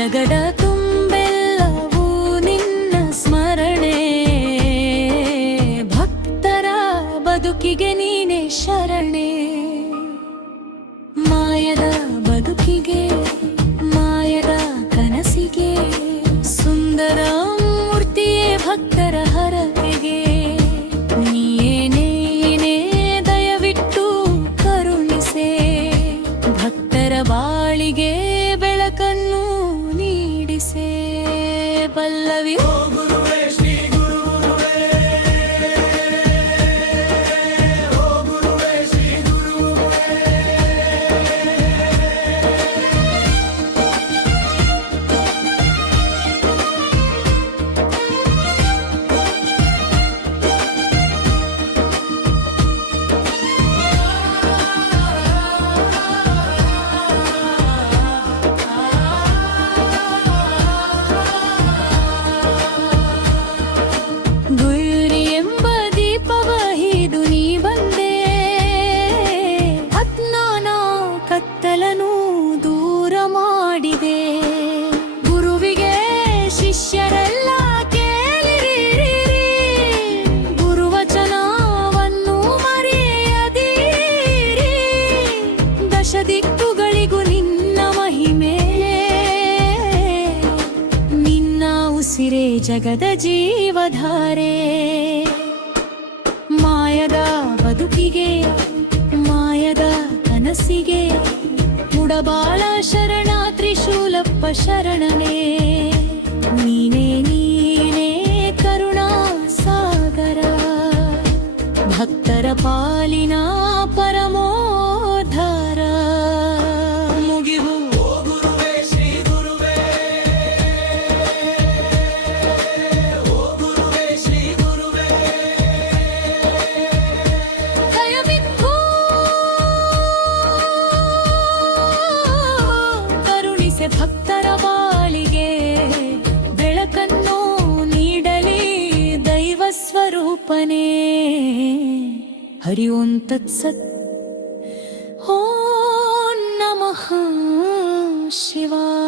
ಜಗದ ತುಂಬೆಲ್ಲವೂ ನಿನ್ನ ಸ್ಮರಣೆ, ಭಕ್ತರ ಬದುಕಿಗೆ ನೀನೆ ಶರಣೆ. ಮಾಯದ ಬದುಕಿಗೆ ಮಾಯದ ಕನಸಿಗೆ ಸುಂದರ ಮೂರ್ತಿಯೇ ಭಕ್ತರ ಹರಕೆಗೆ. ನೀನೇ ದಯವಿಟ್ಟು ಕರುಣಿಸೆ, ಭಕ್ತರ ಬಾಳಿಗೆ ಬೆಳಕನ್ನು ನೀಡಿಸೆ. ಪಲ್ಲವಿ ಕತ್ತಲನು ದೂರ ಮಾಡಿದೆ. ಗುರುವಿಗೆ ಶಿಷ್ಯರೆಲ್ಲ ಕೇಳಿರಿ, ಗುರುವಚನವನ್ನು ಮರೆಯದಿರಿ. ದಶ ದಿಕ್ಕುಗಳಿಗೂ ನಿನ್ನ ಮಹಿಮೆ, ನಿನ್ನ ಉಸಿರೇ ಜಗದ ಜೀವಧಾರೆ. ಮಾಯದ ಬದುಕಿಗೆ ಮಾಯದ ಕನಸಿಗೆ ಮುಡಬಾಳ ಶರಣ ತ್ರಿಶೂಲಪ್ಪ ಶರಣನೇ. ನೀನೇ ಕರುಣಾ ಸಾಗರ, ಭಕ್ತರ ಪಾಲಿನ ಪರಮೋದ್ಧಾರ. ಮುಗಿವು ಭಕ್ತರ ಬಾಳಿಗೆ ಬೆಳಕನ್ನು ನೀಡಲಿ ದೈವ ಸ್ವರೂಪನೇ. ಹರಿ ಓಂ ತತ್ಸತ್. ಓಂ ನಮಃ ಶಿವಾಯ.